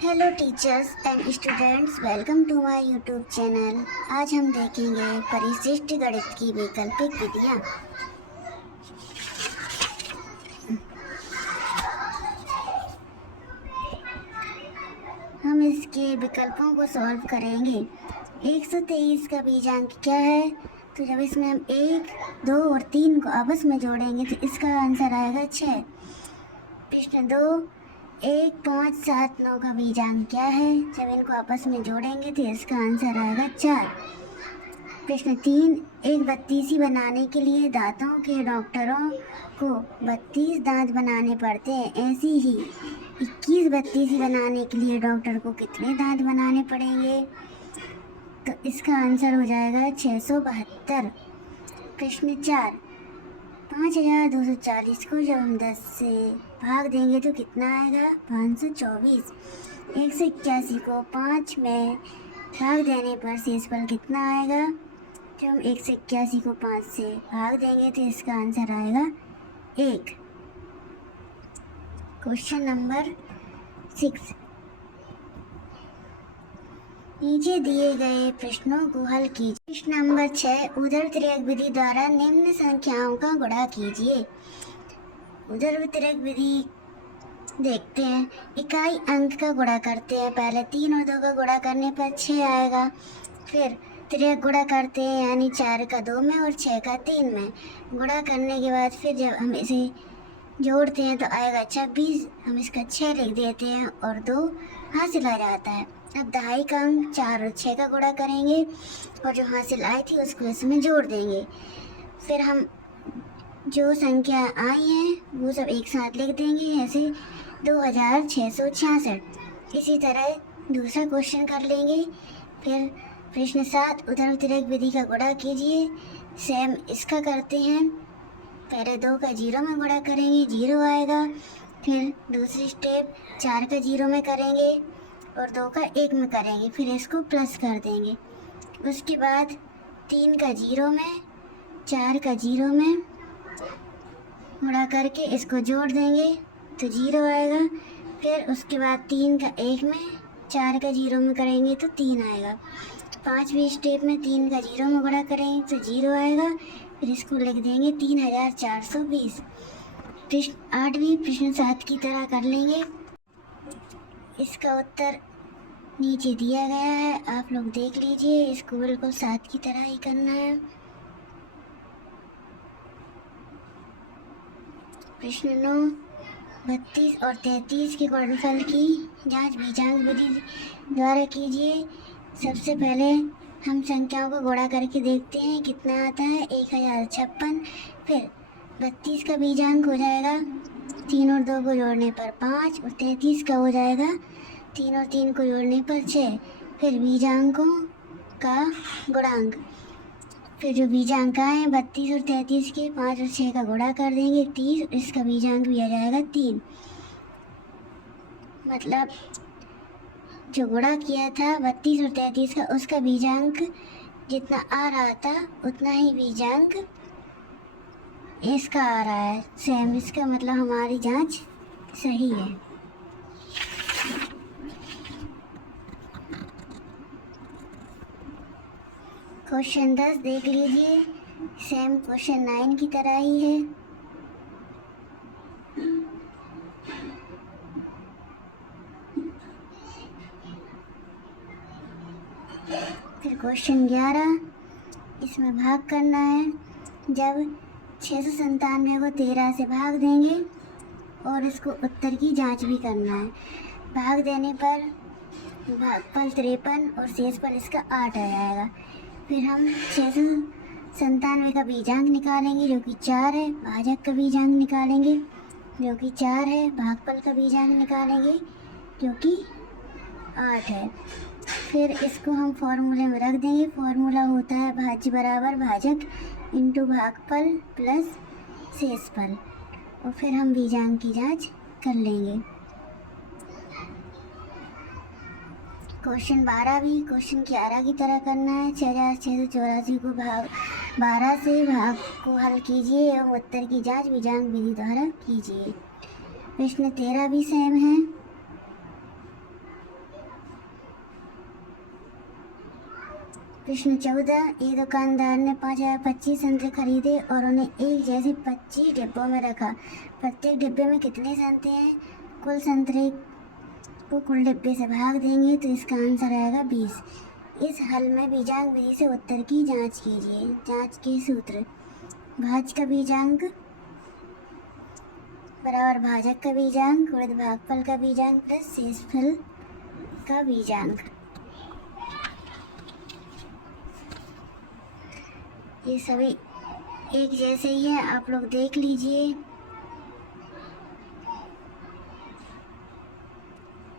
Hello teachers and students, welcome to my YouTube channel. आज हम देखेंगे परिशिष्ट गणित की वैकल्पिक विधियाँ। हम इसके विकल्पों को सॉल्व करेंगे। 123 का बीजांक क्या है? तो जब इसमें हम 1, 2 और 3 को आपस में जोड़ेंगे तो इसका आंसर आएगा 6। प्रश्न 2, 1, 5, 7, 9 का बीजांक क्या है? जब इनको आपस में जोड़ेंगे तो इसका आंसर आएगा 4। प्रश्न 3, एक बत्तीसी बनाने के लिए दांतों के डॉक्टरों को 32 दांत बनाने पड़ते हैं, ऐसी ही 21 बत्तीसी बनाने के लिए डॉक्टर को कितने दांत बनाने पड़ेंगे? तो इसका आंसर हो जाएगा 672। प्रश्न 4, 5240 को जब हम 10 से भाग देंगे तो कितना आएगा? 524। 181 को 5 में भाग देने पर शेषफल कितना आएगा? जब हम 181 को 5 से भाग देंगे तो इसका आंसर आएगा 1। क्वेश्चन नंबर 6, नीचे दिए गए प्रश्नों को हल कीजिए। प्रश्न नंबर 6, ऊर्ध्वतिर्यक विधि द्वारा निम्न संख्याओं का गुणा कीजिए। ऊर्ध्वतिर्यक विधि देखते हैं। इकाई अंक का गुणा करते हैं। पहले 3 और 2 का गुणा करने पर 6 आएगा। फिर तिर्यक गुणा करते हैं, यानी 4 का 2 में और 6 का 3 में। गुणा करने के बाद फिर जब हम इसे जोड़ते हैं तो आएगा 26। हम इसका 6 लिख देते हैं और 2 हासिल आ जाता है। अब दहाई का अंक 4 और 6 का गुणा करेंगे और जो हासिल आई थी उसको इसमें जोड़ देंगे। फिर हम जो संख्या आई हैं वो सब एक साथ लिख देंगे, ऐसे 2666। इसी तरह दूसरा क्वेश्चन कर लेंगे। फिर प्रश्न 7, ऊर्ध्वतिर्यक विधि का गुणा कीजिए। सेम इसका करते हैं। पहले 2 का 0 में गुणा करेंगे, 0 आएगा। फिर दूसरी स्टेप 4 का 0 में करेंगे और 2 का 1 में करेंगे, फिर इसको प्लस कर देंगे। उसके बाद 3 का 0 में, 4 का 0 में गुणा करके इसको जोड़ देंगे तो 0 आएगा। फिर उसके बाद 3 का 1 में, 4 का 0 में करेंगे तो 3 आएगा। 5वीं स्टेप में 3 का 0 में गुणा करेंगे तो 0 आएगा। फिर इसको लिख देंगे 3420। प्रश्न 8वीं प्रश्न 7 की तरह कर लेंगे। इसका उत्तर नीचे दिया गया है, आप लोग देख लीजिए। इसको बिल्कुल 7 की तरह ही करना है। प्रश्न 9, 32 और 33 के गुणनफल की जांच बीजांक विधि द्वारा कीजिए। सबसे पहले हम संख्याओं को गुणा करके देखते हैं कितना आता है। 1056। फिर 32 का बीजांक हो जाएगा 3 और 2 को जोड़ने पर 5, और 33 का हो जाएगा 3 और 3 को जोड़ने पर 6। फिर बीजांकों का गुणांक, फिर जो बीजांक आए 32 और 33 के, 5 और 6 का गुणा कर देंगे 30, इसका बीजांक भी आ जाएगा 3। मतलब जो गुणा किया था 32 और 33 का, उसका बीजांक जितना आ रहा था उतना ही बीजांक इसका आ रहा है सेम। इसका मतलब हमारी जांच सही है। क्वेश्चन 10 देख लीजिए, सेम क्वेश्चन 9 की तरह ही है। फिर क्वेश्चन 11, इसमें भाग करना है। जब 697 को 13 से भाग देंगे और इसको उत्तर की जांच भी करना है। भाग देने पर भागफल 53 और शेषफल इसका 8 आ जाएगा। फिर हम 697 का बीजांक निकालेंगे जो कि 4 है। भाजक का बीजांक निकालेंगे जो कि 4 है। भागफल का बीजांक निकालेंगे जो कि 8 है। फिर इसको हम फॉर्मूले में रख देंगे। फॉर्मूला होता है भाज्य बराबर भाजक इंटू भागफल प्लस शेषफल, और फिर हम बीजांक की जांच कर लेंगे। क्वेश्चन 12 भी क्वेश्चन 11 की तरह करना है। 6684 को भाग 12 से भाग को हल कीजिए एवं उत्तर की जांच बीजांक विधि द्वारा कीजिए। प्रश्न 13 भी सेम है। प्रश्न 14, एक दुकानदार ने 5025 संतरे खरीदे और उन्हें एक जैसे 25 डिब्बों में रखा। प्रत्येक डिब्बे में कितने संतरे हैं? कुल संतरे को कुल डिब्बे से भाग देंगे तो इसका आंसर आएगा 20। इस हल में बीजांक विधि से उत्तर की जांच कीजिए। जांच के सूत्र: भाज्य का बीजांक बराबर भाजक का बीजांक गुणित भागफल का बीजांक प्लस शेषफल का बीजांक। ये सभी एक जैसे ही है, आप लोग देख लीजिए।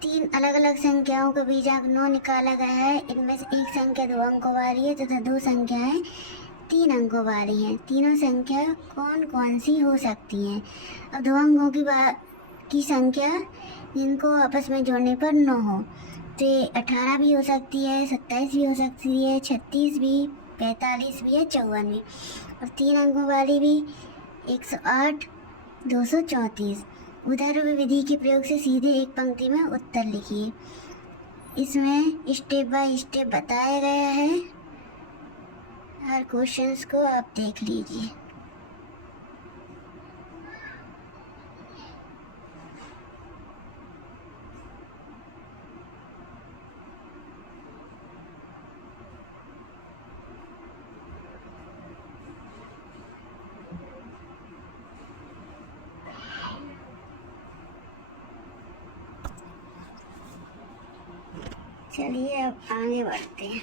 3 अलग अलग संख्याओं का बीजांक 9 निकाला गया है। इनमें से एक संख्या 2 अंकों वाली है तथा 2 संख्याएं 3 अंकों वाली हैं। तीनों संख्या कौन कौन सी हो सकती हैं? अब 2 अंकों की संख्या जिनको आपस में जोड़ने पर 9 हो, तो ये 18 भी हो सकती है, 27 भी हो सकती है, 36 भी, 45 भी है, 54 भी। और 3 अंकों वाली भी 108, 234। उदाहरण विधि के प्रयोग से सीधे एक पंक्ति में उत्तर लिखिए। इसमें स्टेप बाय स्टेप बताया गया है। हर क्वेश्चंस को आप देख लीजिए। चलिए अब आगे बढ़ते हैं।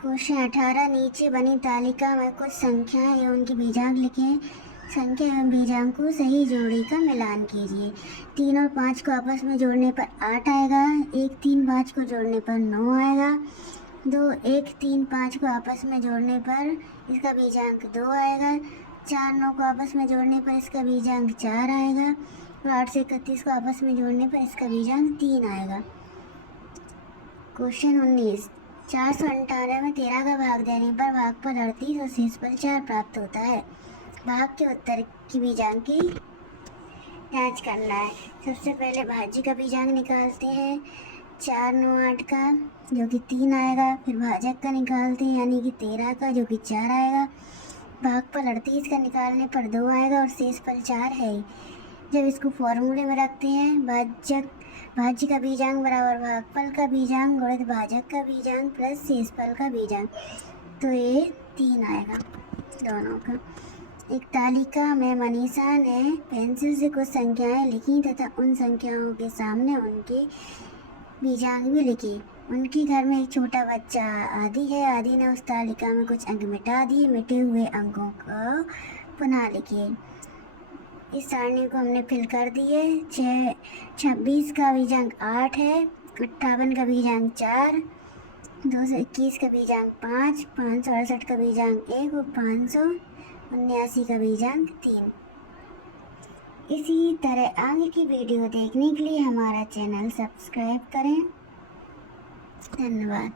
क्वेश्चन 18, नीचे बनी तालिका में कुछ संख्याएं एवं उनके बीजांक लिखें। संख्या एवं बीजांक को सही जोड़ी का मिलान कीजिए। 3 और 5 को आपस में जोड़ने पर 8 आएगा। 1 3 5 को जोड़ने पर 9 आएगा। 2 1 3 5 को आपस में जोड़ने पर इसका बीजांक 2 आएगा। 4 9 को आपस में जोड़ने पर इसका बीजांक 4 आएगा। और 8 से 31 को आपस में जोड़ने पर इसका बीजांक 3 आएगा। क्वेश्चन 19, 498 में 13 का भाग देने पर भागफल 38 और शेषफल 4 प्राप्त होता है। भाग के उत्तर की बीजांक की जांच करना है। सबसे पहले भाज्य का बीजांक निकालते हैं, 4 9 8 का जो कि 3 आएगा। फिर भाजक का निकालते हैं यानी कि 13 का जो कि 4 आएगा। भागफल 38 का निकालने पर 2 आएगा और शेषफल 4 है ही। जब इसको फॉर्मूले में रखते हैं, भाज्य का बीजांक बराबर भागफल का बीजांक गुणित भाजक का बीजांक प्लस शेषफल का बीजांक, तो ये 3 आएगा दोनों का। एक तालिका में मनीषा ने पेंसिल से कुछ संख्याएं लिखी तथा उन संख्याओं के सामने उनके बीजांक भी लिखे। उनके घर में एक छोटा बच्चा आदि है। आदि ने उस तालिका में कुछ अंक मिटा दिए। मिटे हुए अंकों को पुनः लिखिए। इस सारणी को हमने फिल कर दिए। 26 का बीजांक 8 है, 58 का बीजांक 4, 221 का बीजांक 5, 568 का बीजांक 1 और 579 का बीजांक 3। इसी तरह आगे की वीडियो देखने के लिए हमारा चैनल सब्सक्राइब करें। धन्यवाद।